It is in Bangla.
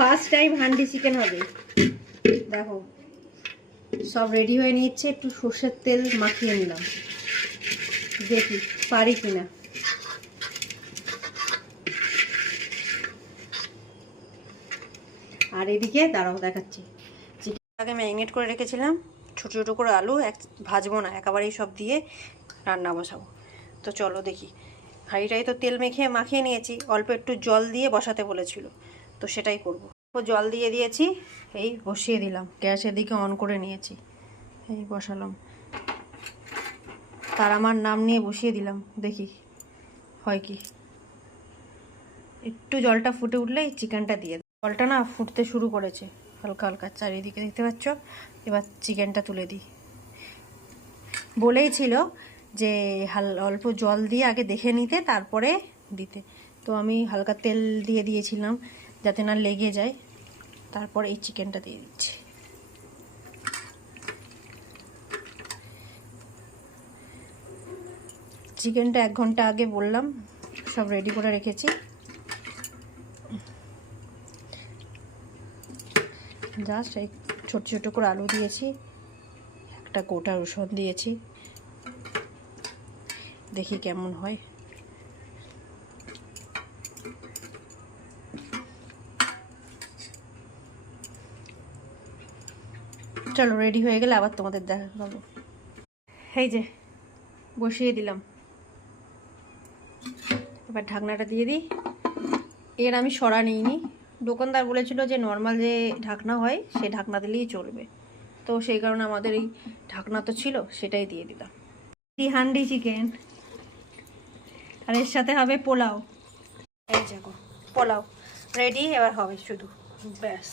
ফার্স্ট টাইম হান্ডি চিকেন হবে। দেখো সব রেডি হয়ে নিচ্ছে, একটু সর্ষের তেল মাখিয়ে নিলাম, দেখি পারি কিনা। আর এদিকে দাঁড়াও দেখাচ্ছি, চিকেনটাকে ম্যারিনেট করে রেখেছিলাম, ছোটো ছোটো করে আলু ভাজবো না, একেবারেই সব দিয়ে রান্না বসাবো। তো চলো দেখি, হাঁড়িটাই তো তেল মাখিয়ে নিয়েছি, অল্প একটু জল দিয়ে বসাতে বলেছিল, তো সেটাই করব। জল দিয়ে দিয়েছি, এই বসিয়ে দিলাম, গ্যাসের দিকে অন করে নিয়েছি, এই বসালাম, তার আমার নাম নিয়ে বসিয়ে দিলাম, দেখি হয় কি। একটু জলটা ফুটে উঠলেই চিকেনটা দিয়ে, জলটা না ফুটতে শুরু করেছে হালকা হালকা, চারিদিকে দেখতে পাচ্ছ। এবার চিকেনটা তুলে দিই, বলেই ছিল যে অল্প জল দিয়ে আগে দেখে নিতে তারপরে দিতে, তো আমি হালকা তেল দিয়ে দিয়েছিলাম যাতে না লেগে যায়, তারপর এই চিকেনটা দিয়ে দিচ্ছি। চিকেনটা 1 ঘন্টা আগে বললাম সব রেডি করে রেখেছি। জাস্ট এই ছোট ছোট করে আলু দিয়েছি, একটা গোটা রসুন দিয়েছি, দেখি কেমন হয়। চলো রেডি হয়ে গেলে আবার তোমাদের দেখাবো। এই যে বসিয়ে দিলাম, এবার ঢাকনাটা দিয়ে দিই। এর আমি সরা নিইনি, দোকানদার বলেছিল যে নর্মাল যে ঢাকনা হয় সে ঢাকনা দিলেই চলবে, তো সেই কারণে আমাদের এই ঢাকনা তো ছিল, সেটাই দিয়ে দিলাম। হান্ডি চিকেন, আর এর সাথে হবে পোলাও। এই দেখো পোলাও রেডি, এবার হবে শুধু ব্যাস।